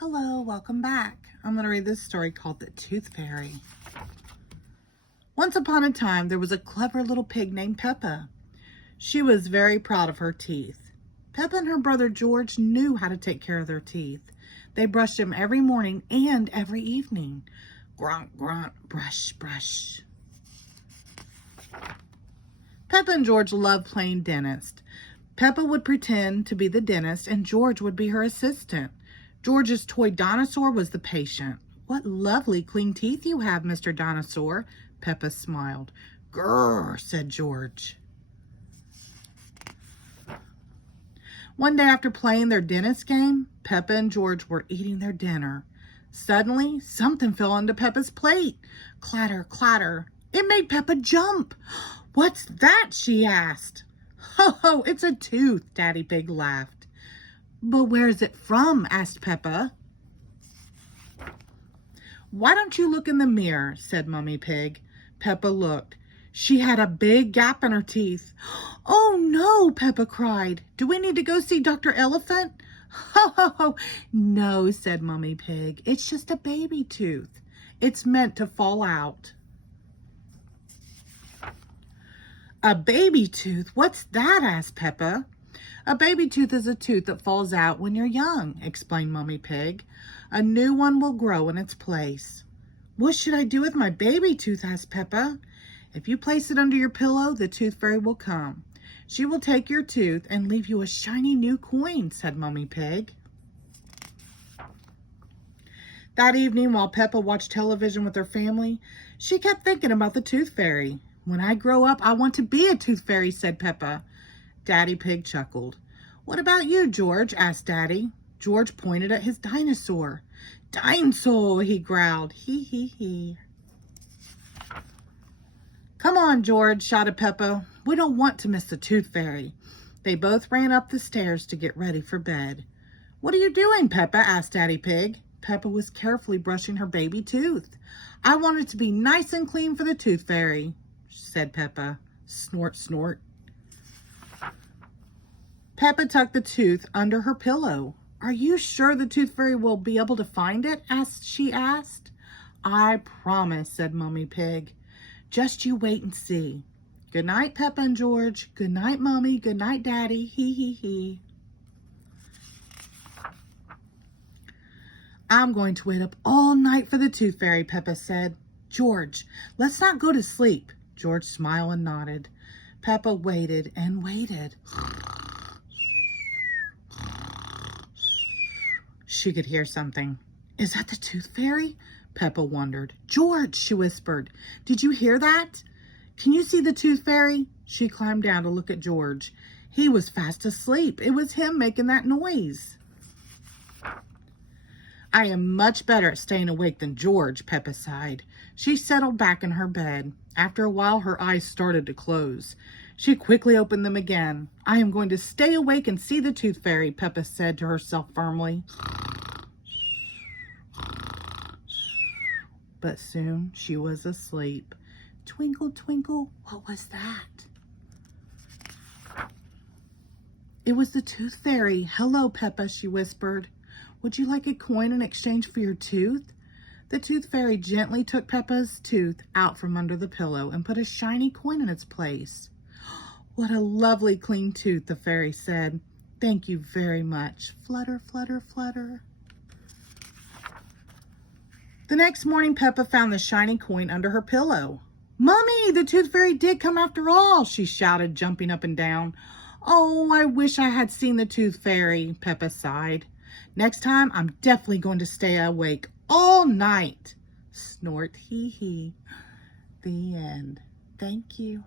Hello, welcome back. I'm going to read this story called The Tooth Fairy. Once upon a time, there was a clever little pig named Peppa. She was very proud of her teeth. Peppa and her brother George knew how to take care of their teeth. They brushed them every morning and every evening. Grunt, grunt, brush, brush. Peppa and George loved playing dentist. Peppa would pretend to be the dentist and George would be her assistant. George's toy dinosaur was the patient. "What lovely clean teeth you have, Mr. Dinosaur," Peppa smiled. "Grrr," said George. One day after playing their dentist game, Peppa and George were eating their dinner. Suddenly, something fell onto Peppa's plate. Clatter, clatter. It made Peppa jump. "What's that?" she asked. "Ho, ho, it's a tooth," Daddy Pig laughed. "But where is it from?" asked Peppa. "Why don't you look in the mirror?" said Mummy Pig. Peppa looked. She had a big gap in her teeth. "Oh no," Peppa cried. "Do we need to go see Dr. Elephant?" "Ho, ho, ho. No," said Mummy Pig. "It's just a baby tooth. It's meant to fall out." "A baby tooth? What's that?" asked Peppa. "A baby tooth is a tooth that falls out when you're young," explained Mummy Pig. "A new one will grow in its place." "What should I do with my baby tooth?" asked Peppa. "If you place it under your pillow, the tooth fairy will come. She will take your tooth and leave you a shiny new coin," said Mummy Pig. That evening, while Peppa watched television with her family, she kept thinking about the tooth fairy. "When I grow up, I want to be a tooth fairy," said Peppa. Daddy Pig chuckled. "What about you, George?" asked Daddy. George pointed at his dinosaur. "Dinosaur," he growled. Hee, hee, hee. "Come on, George," shouted Peppa. "We don't want to miss the tooth fairy." They both ran up the stairs to get ready for bed. "What are you doing, Peppa?" asked Daddy Pig. Peppa was carefully brushing her baby tooth. "I want it to be nice and clean for the tooth fairy," said Peppa. Snort, snort. Peppa tucked the tooth under her pillow. "Are you sure the tooth fairy will be able to find it?" she asked. "I promise," said Mummy Pig. "Just you wait and see. Good night, Peppa and George. Good night, Mummy. Good night, Daddy. Hee hee hee." "I'm going to wait up all night for the tooth fairy," Peppa said. "George, let's not go to sleep." George smiled and nodded. Peppa waited and waited. She could hear something. "Is that the tooth fairy?" Peppa wondered. "George," she whispered, "did you hear that? Can you see the tooth fairy?" She climbed down to look at George. He was fast asleep. It was him making that noise. "I am much better at staying awake than George," Peppa sighed. She settled back in her bed. After a while, her eyes started to close. She quickly opened them again. "I am going to stay awake and see the tooth fairy," Peppa said to herself firmly. But soon she was asleep. Twinkle, twinkle, what was that? It was the tooth fairy. "Hello, Peppa," she whispered. "Would you like a coin in exchange for your tooth?" The tooth fairy gently took Peppa's tooth out from under the pillow and put a shiny coin in its place. "What a lovely clean tooth," the fairy said. "Thank you very much." Flutter, flutter, flutter. The next morning, Peppa found the shiny coin under her pillow. "Mummy, the tooth fairy did come after all," she shouted, jumping up and down. "Oh, I wish I had seen the tooth fairy," Peppa sighed. "Next time, I'm definitely going to stay awake all night." Snort, hee hee. The end. Thank you.